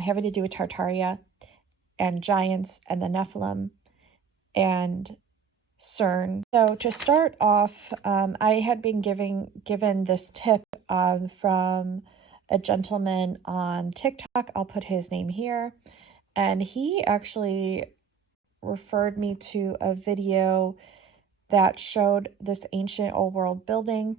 having to do with Tartaria and giants and the Nephilim and CERN. So to start off, I had been given this tip from a gentleman on TikTok. I'll put his name here. And he actually referred me to a video that showed this ancient old world building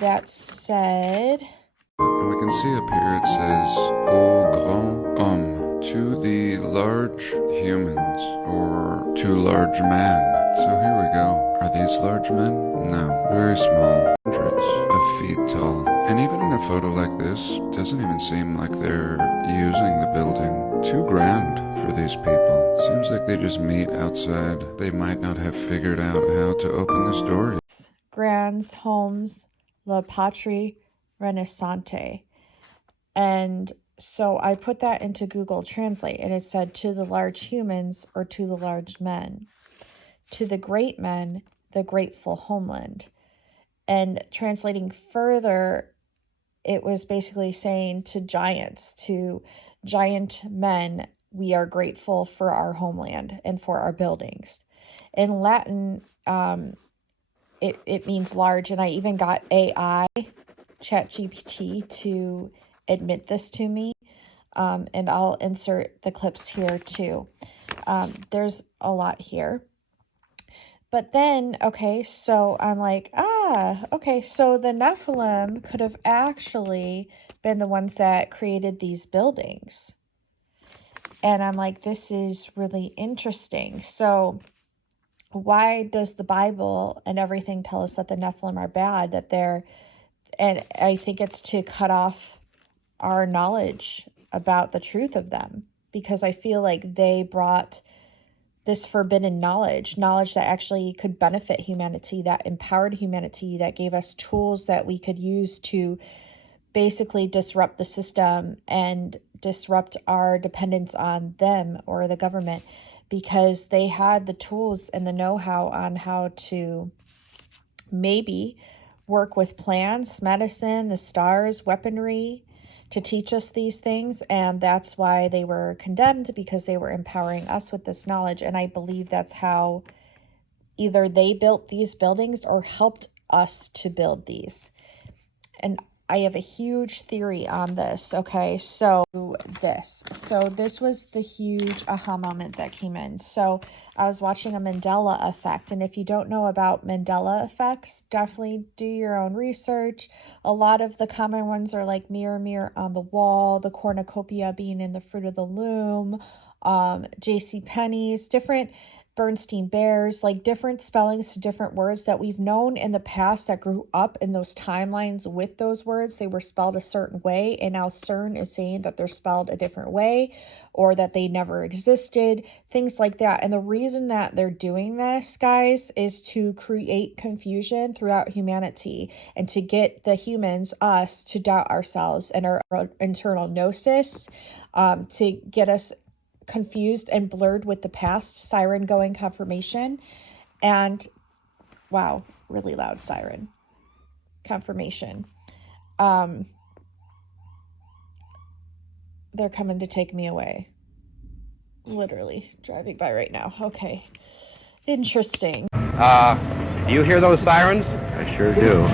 that said... And we can see up here it says, Au grand homme, to the large humans, or to large man. So here we go. Are these large men? No. Very small. Hundreds of feet tall. And even in a photo like this, doesn't even seem like they're using the building. $2,000 for these people. Seems like they just meet outside. They might not have figured out how to open this door. Grands Homes La Patrie Renaissante. And so I put that into Google Translate, and it said, to the large humans, or to the large men. To the great men, the grateful homeland. And translating further, it was basically saying to giants, to giant men, we are grateful for our homeland and for our buildings. In Latin, it means large, and I even got AI, ChatGPT, to admit this to me, and I'll insert the clips here too. There's a lot here. But then, okay, so I'm like, okay, so the Nephilim could have actually been the ones that created these buildings. And I'm like, this is really interesting. So why does the Bible and everything tell us that the Nephilim are bad, that they're... And I think it's to cut off our knowledge about the truth of them, because I feel like they brought this forbidden knowledge that actually could benefit humanity, that empowered humanity, that gave us tools that we could use to basically disrupt the system and disrupt our dependence on them or the government, because they had the tools and the know-how on how to maybe work with plants, medicine, the stars, weaponry, to teach us these things. And that's why they were condemned, because they were empowering us with this knowledge. And I believe that's how either they built these buildings or helped us to build these. And I have a huge theory on this. Okay, so this was the huge aha moment that came in. So I was watching a Mandela effect, and if you don't know about Mandela effects, definitely do your own research. A lot of the common ones are like mirror, mirror on the wall, the cornucopia being in the fruit of the loom, J.C. Penney's, different Bernstein Bears, like different spellings to different words that we've known in the past that grew up in those timelines with those words. They were spelled a certain way, and now CERN is saying that they're spelled a different way, or that they never existed, things like that. And the reason that they're doing this, guys, is to create confusion throughout humanity and to get the humans, us, to doubt ourselves and our internal gnosis, to get us confused and blurred with the past. Siren going confirmation. And wow, really loud siren confirmation. They're coming to take me away. Literally driving by right now. Okay, interesting. Do you hear those sirens? I sure do.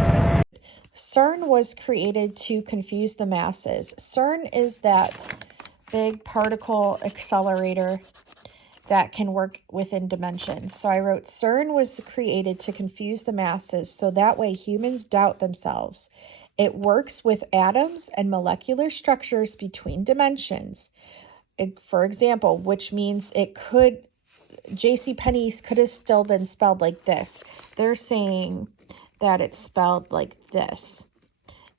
CERN was created to confuse the masses. CERN is that big particle accelerator that can work within dimensions. So I wrote, CERN was created to confuse the masses, so that way humans doubt themselves. It works with atoms and molecular structures between dimensions. For example, which means it could, J.C. Penney's could have still been spelled like this. They're saying that it's spelled like this.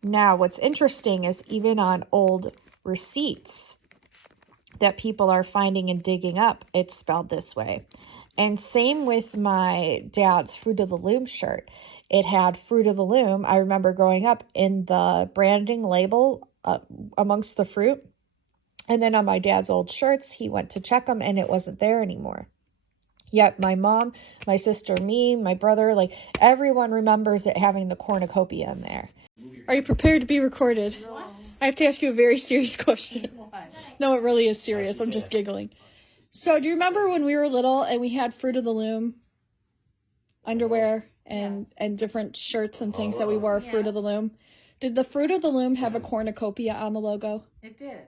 Now, what's interesting is even on old receipts that people are finding and digging up, it's spelled this way. And same with my dad's Fruit of the Loom shirt. It had Fruit of the Loom. I remember growing up in the branding label amongst the fruit. And then on my dad's old shirts, he went to check them and it wasn't there anymore. Yet my mom, my sister, me, my brother, like everyone remembers it having the cornucopia in there. Are you prepared to be recorded? No. I have to ask you a very serious question. What? No, it really is serious. I'm just giggling. So, do you remember when we were little and we had Fruit of the Loom underwear and different shirts and things that we wore Fruit of the Loom? Did the Fruit of the Loom have a cornucopia on the logo? It did.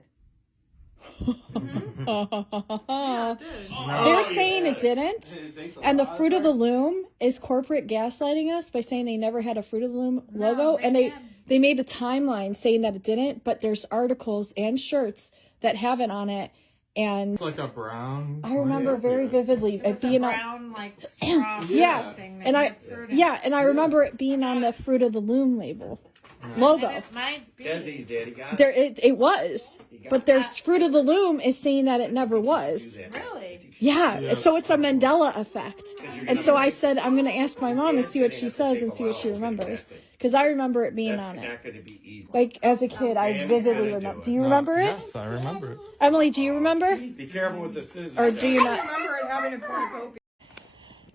They're saying it didn't, and the Fruit of the Loom is corporate gaslighting us by saying they never had a Fruit of the Loom logo, and they made a timeline saying that it didn't, but there's articles and shirts that have it on it, and it's like a brown. I remember very vividly it being a brown like yeah, thing and I remember it being on the Fruit of the Loom label. Logo. And it might be. It was, but there's Fruit of the Loom is saying that it never was. Really? Yeah. So it's a Mandela effect. And so I said I'm going to ask my mom and see what she says and see what she remembers, because I remember it being on it. Like as a kid, I vividly remember. Do you remember it? Yes, I remember it. Emily, do you remember? Be careful with the scissors. Or do you not? I remember it having a cornucopia.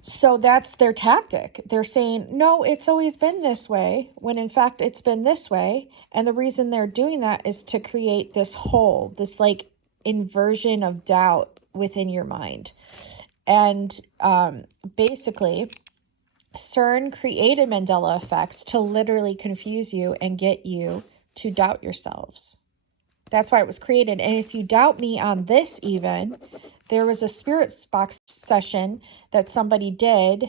So that's their tactic. They're saying, no, it's always been this way, when in fact it's been this way. And the reason they're doing that is to create this hole, this like inversion of doubt within your mind. And basically, CERN created Mandela effects to literally confuse you and get you to doubt yourselves. That's why it was created. And if you doubt me on this even, there was a spirits box session that somebody did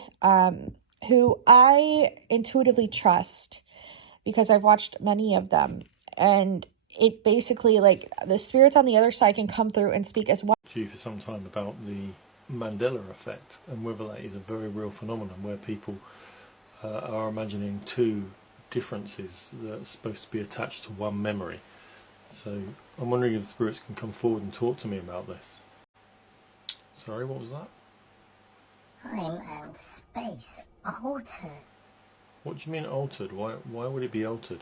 who I intuitively trust because I've watched many of them. And it basically, like, the spirits on the other side can come through and speak as well. To you for some time about the Mandela effect and whether that is a very real phenomenon where people are imagining two differences that are supposed to be attached to one memory. So I'm wondering if the spirits can come forward and talk to me about this. Sorry, what was that? Time and space altered. What do you mean altered? Why would it be altered?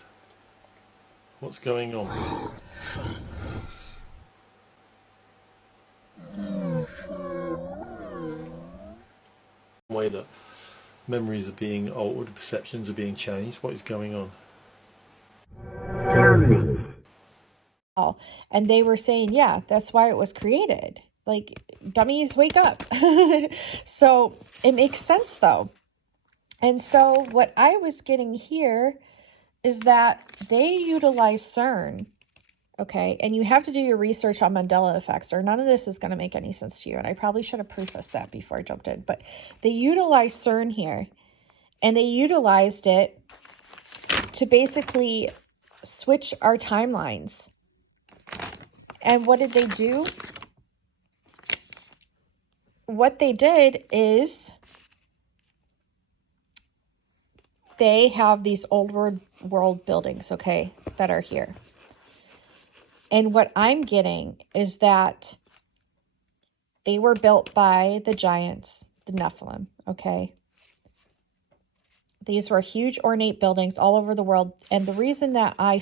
What's going on? The way that memories are being altered, perceptions are being changed. What is going on? And they were saying, yeah, that's why it was created. Like, dummies, wake up. So it makes sense, though. And so what I was getting here is that they utilize CERN, okay? And you have to do your research on Mandela effects, or none of this is going to make any sense to you. And I probably should have prefaced that before I jumped in. But they utilize CERN here, and they utilized it to basically switch our timelines. And what did they do? What they did is they have these old world buildings, okay, that are here. And what I'm getting is that they were built by the giants, the Nephilim, okay? These were huge ornate buildings all over the world. And the reason that I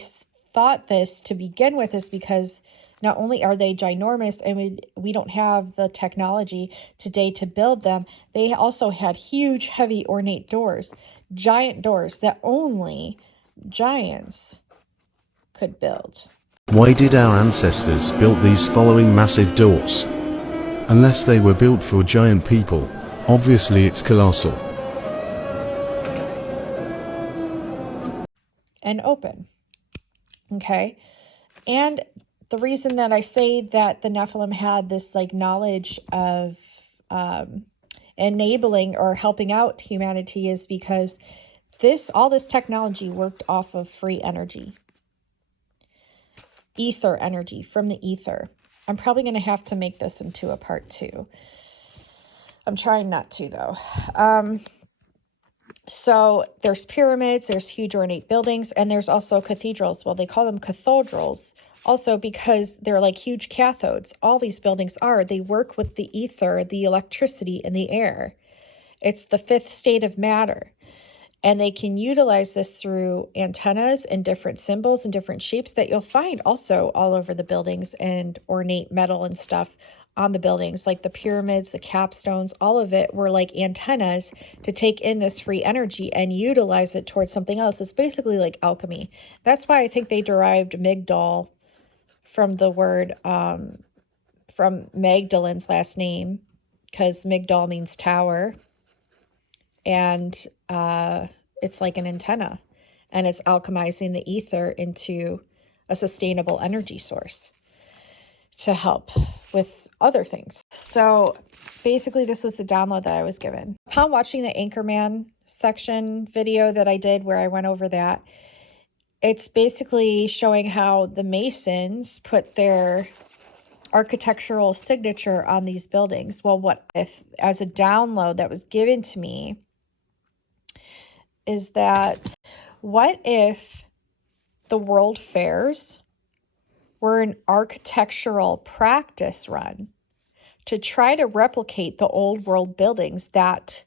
thought this to begin with is because not only are they ginormous and we don't have the technology today to build them, they also had huge, heavy, ornate doors, giant doors that only giants could build. Why did our ancestors build these following massive doors? Unless they were built for giant people, obviously it's colossal. And open. Okay? And the reason that I say that the Nephilim had this like knowledge of enabling or helping out humanity is because all this technology worked off of free energy. Ether energy from the ether. I'm probably going to have to make this into a part 2. I'm trying not to though. So there's pyramids, there's huge ornate buildings, and there's also cathedrals. Well, they call them cathedrals also because they're like huge cathodes. All these buildings are. They work with the ether, the electricity, and the air. It's the 5th state of matter. And they can utilize this through antennas and different symbols and different shapes that you'll find also all over the buildings and ornate metal and stuff on the buildings, like the pyramids, the capstones, all of it were like antennas to take in this free energy and utilize it towards something else. It's basically like alchemy. That's why I think they derived Migdal from the word, from Magdalene's last name, because Migdal means tower. And it's like an antenna, and it's alchemizing the ether into a sustainable energy source to help with other things. So basically this was the download that I was given. Upon watching the Anchorman section video that I did where I went over that, it's basically showing how the Masons put their architectural signature on these buildings. Well, what if, as a download that was given to me, is that what if the World Fairs were an architectural practice run to try to replicate the old world buildings that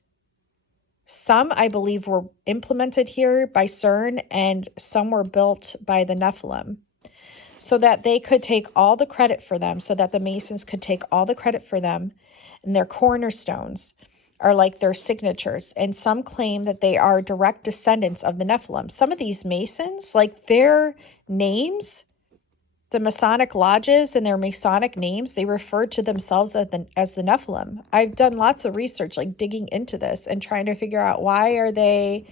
some, I believe, were implemented here by CERN and some were built by the Nephilim, so that they could take all the credit for them, so that the Masons could take all the credit for them, and their cornerstones are like their signatures. And some claim that they are direct descendants of the Nephilim. Some of these Masons, like their names, the Masonic lodges and their Masonic names, they refer to themselves as the Nephilim. I've done lots of research, like digging into this and trying to figure out why are they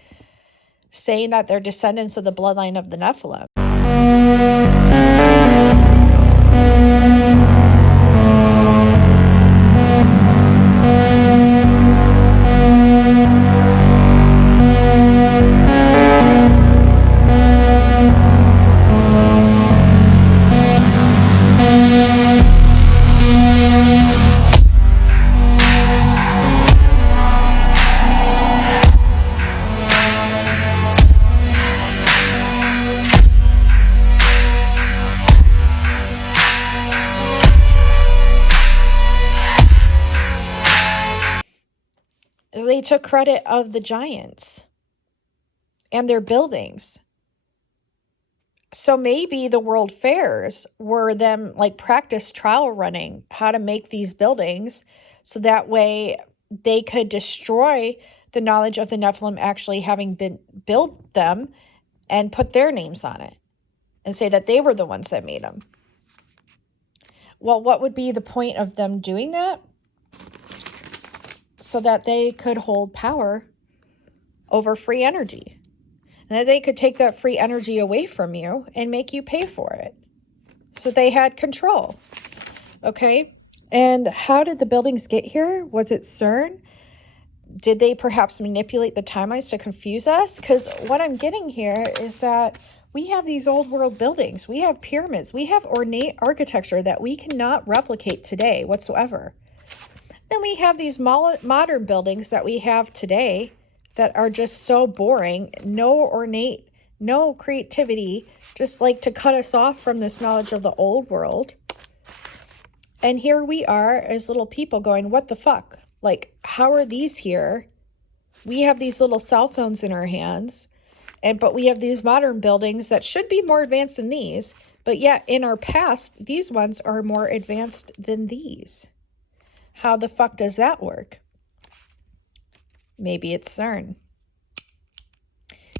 saying that they're descendants of the bloodline of the Nephilim. They took credit of the giants and their buildings. So maybe the World Fairs were them like practice trial running how to make these buildings, so that way they could destroy the knowledge of the Nephilim actually having been built them and put their names on it and say that they were the ones that made them. Well, what would be the point of them doing that? So that they could hold power over free energy. And that they could take that free energy away from you and make you pay for it. So they had control. Okay? And how did the buildings get here? Was it CERN? Did they perhaps manipulate the timelines to confuse us? Because what I'm getting here is that we have these old world buildings. We have pyramids. We have ornate architecture that we cannot replicate today whatsoever. Then we have these modern buildings that we have today that are just so boring, no ornate, no creativity, just like to cut us off from this knowledge of the old world. And here we are as little people going, what the fuck? Like, how are these here? We have these little cell phones in our hands, but we have these modern buildings that should be more advanced than these, but yet in our past, these ones are more advanced than these. How the fuck does that work? Maybe it's CERN.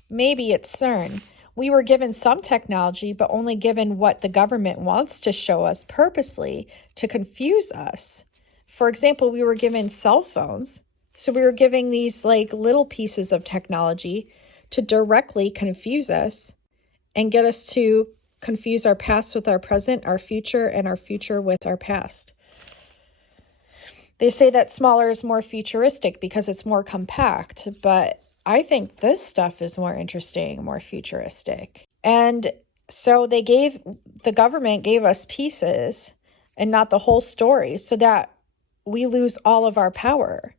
Maybe it's CERN. We were given some technology, but only given what the government wants to show us purposely to confuse us. For example, we were given cell phones. So we were giving these like little pieces of technology to directly confuse us and get us to confuse our past with our present, our future, and our future with our past. They say that smaller is more futuristic because it's more compact, but I think this stuff is more interesting, more futuristic. And so the government gave us pieces and not the whole story, so that we lose all of our power.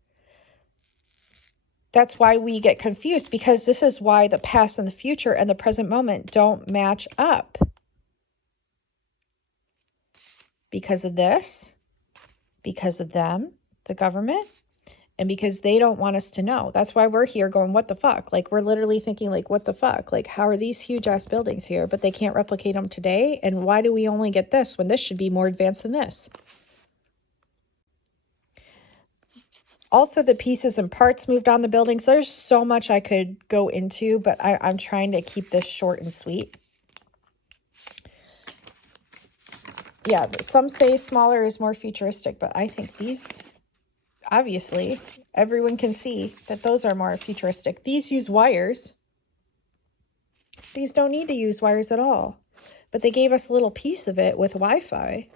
That's why we get confused, because this is why the past and the future and the present moment don't match up. Because of this, because of them, the government, and because they don't want us to know. That's why we're here going, what the fuck? Like, we're literally thinking, like, what the fuck? Like, how are these huge ass buildings here, but they can't replicate them today? And why do we only get this when this should be more advanced than this? Also, the pieces and parts moved on the buildings. There's so much I could go into, but I'm trying to keep this short and sweet. Yeah, some say smaller is more futuristic, but I think these, obviously, everyone can see that those are more futuristic. These use wires. These don't need to use wires at all. But they gave us a little piece of it with Wi-Fi.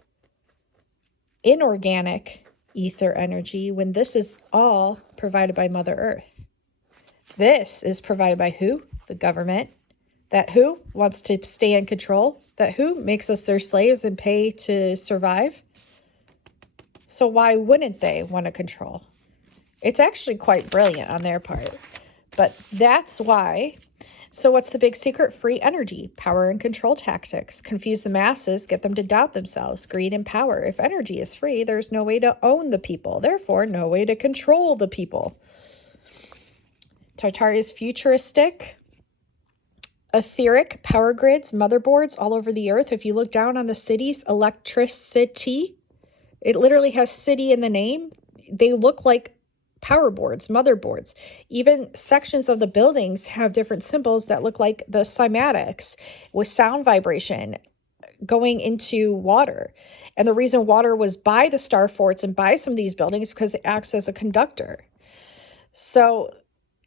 Inorganic ether energy, when this is all provided by Mother Earth. This is provided by who? The government. That who wants to stay in control? That who makes us their slaves and pay to survive? So why wouldn't they want to control? It's actually quite brilliant on their part. But that's why. So what's the big secret? Free energy, power and control tactics. Confuse the masses, get them to doubt themselves. Greed and power. If energy is free, there's no way to own the people. Therefore, no way to control the people. Tartaria is futuristic. Etheric power grids, motherboards all over the earth. If you look down on the cities, electricity, it literally has city in the name. They look like power boards, motherboards. Even sections of the buildings have different symbols that look like the cymatics with sound vibration going into water. And the reason water was by the star forts and by some of these buildings because it acts as a conductor. So,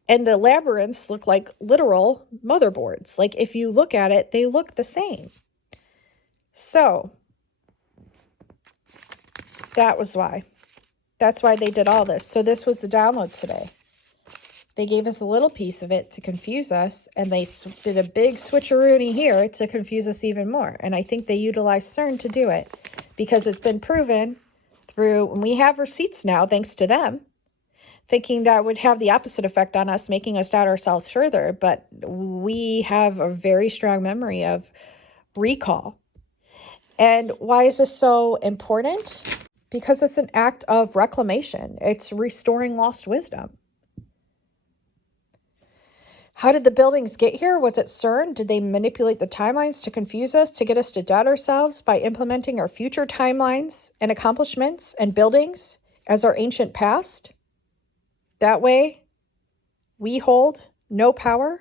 and the labyrinths look like literal motherboards. Like if you look at it, they look the same. So that was why. That's why they did all this. So this was the download today. They gave us a little piece of it to confuse us, and they did a big switcheroony here to confuse us even more. And I think they utilized CERN to do it because it's been proven through, and we have receipts now, thanks to them, thinking that would have the opposite effect on us, making us doubt ourselves further. But we have a very strong memory of recall. And why is this so important? Because it's an act of reclamation. It's restoring lost wisdom. How did the buildings get here? Was it CERN? Did they manipulate the timelines to confuse us, to get us to doubt ourselves by implementing our future timelines and accomplishments and buildings as our ancient past? That way, we hold no power.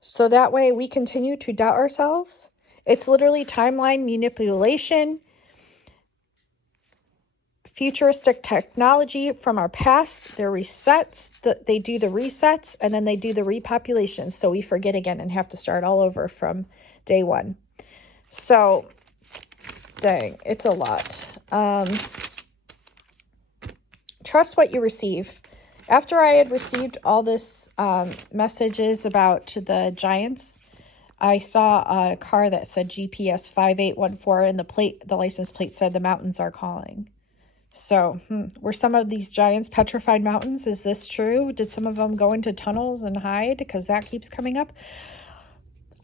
So that way, we continue to doubt ourselves. It's literally timeline manipulation, futuristic technology from our past. They're resets. They do the resets, and then they do the repopulation. So we forget again and have to start all over from day one. So, dang, it's a lot. Trust what you receive. After I had received all this messages about the giants, I saw a car that said GPS 5814, and the license plate said the mountains are calling. So, were some of these giants petrified mountains? Is this true? Did some of them go into tunnels and hide? Because that keeps coming up.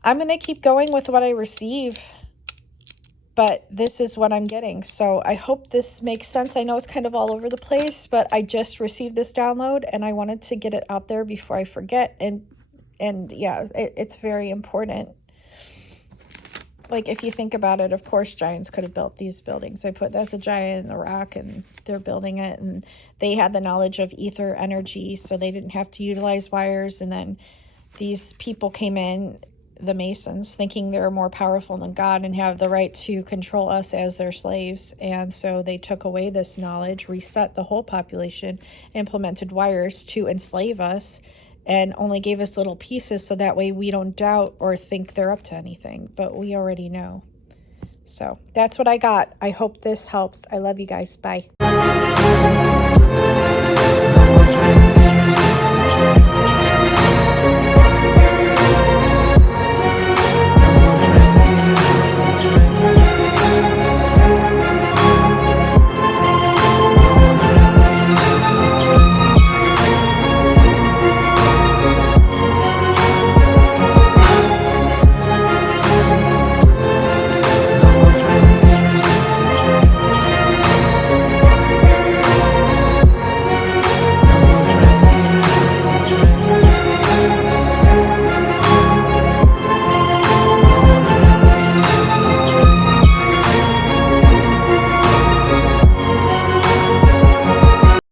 I'm going to keep going with what I receive, but this is what I'm getting. So I hope this makes sense. I know it's kind of all over the place, but I just received this download and I wanted to get it out there before I forget. And yeah, it's very important. Like, if you think about it, of course, giants could have built these buildings. That's a giant in the rock, and they're building it, and they had the knowledge of ether energy, so they didn't have to utilize wires. And then these people came in, the Masons, thinking they're more powerful than God and have the right to control us as their slaves. And so they took away this knowledge, reset the whole population, implemented wires to enslave us, and only gave us little pieces so that way we don't doubt or think they're up to anything, but we already know. So that's what I got. I hope this helps. I love you guys. Bye.